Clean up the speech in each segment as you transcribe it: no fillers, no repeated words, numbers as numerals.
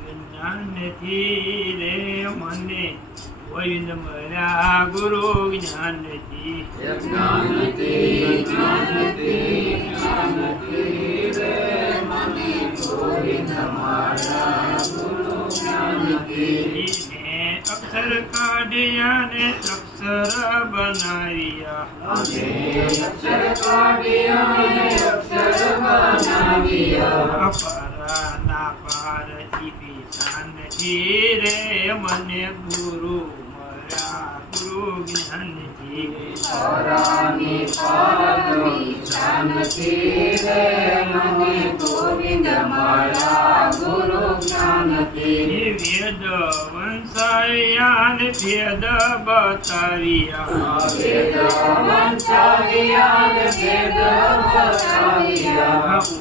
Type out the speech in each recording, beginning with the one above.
જ્ઞાનથી રે મને ગોવિંદ મળ્યા ગુરુ જ્ઞાનથી અક્ષર કાઢ્યા ને અક્ષર બનાવ્યા અપરા ના પાર જીવી શાંતિ રે મને ગુરુ મળ્યા ગુરુ જ્ઞાનથી વેદ વંશાવ્યા ને ભેદ બતાવ્યા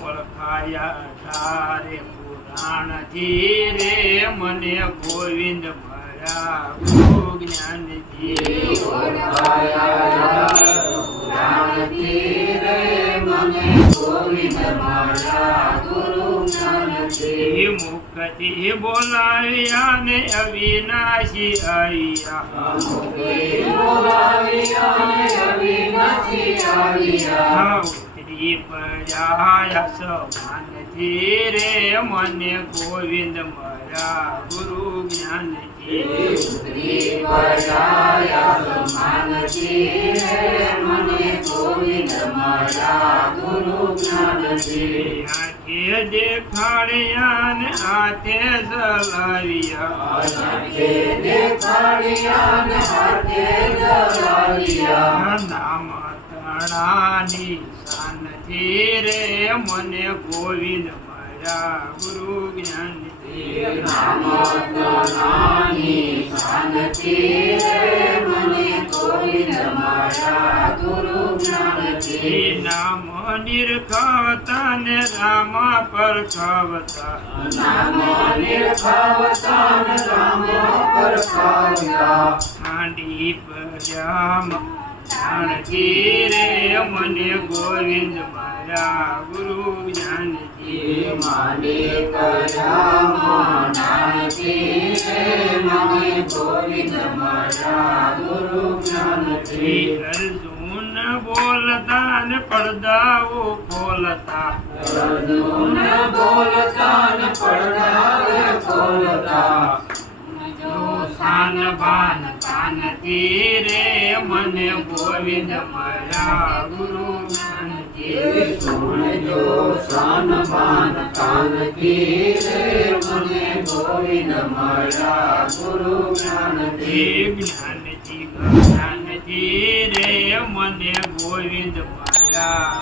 ઓળખાયા તારે પુરાણથી રે મને ગોવિંદ મળ્યા ગુરુ જ્ઞાનથી મુક્તિ બોલાવ્યા ને અવિનાશી આવ્યા ઉતરી પડ્યા સમાનથી રે મને ગોવિંદ મળ્યા ગુરુ જ્ઞાનથી આંખે દેખાડ્યા ને હાથે ચલાવ્યા નામ તણાની શાનથી રે મને ગોવિંદ મળ્યા ગુરુ જ્ઞાનથી નામ નિરખાવતા ને રામ પરખાવતા હાંડી પર્યામ જાણતી રે મને ગોવિંદ મળ્યા ગુરુ જ્ઞાનથી અર્જુન બોલતા ને પડદાઓ ખોલતા શાન બાન કાનથી રે મને ગોવિંદ મળ્યા ગુરુ જ્ઞાનથી રે મને ગોવિંદ મળ્યા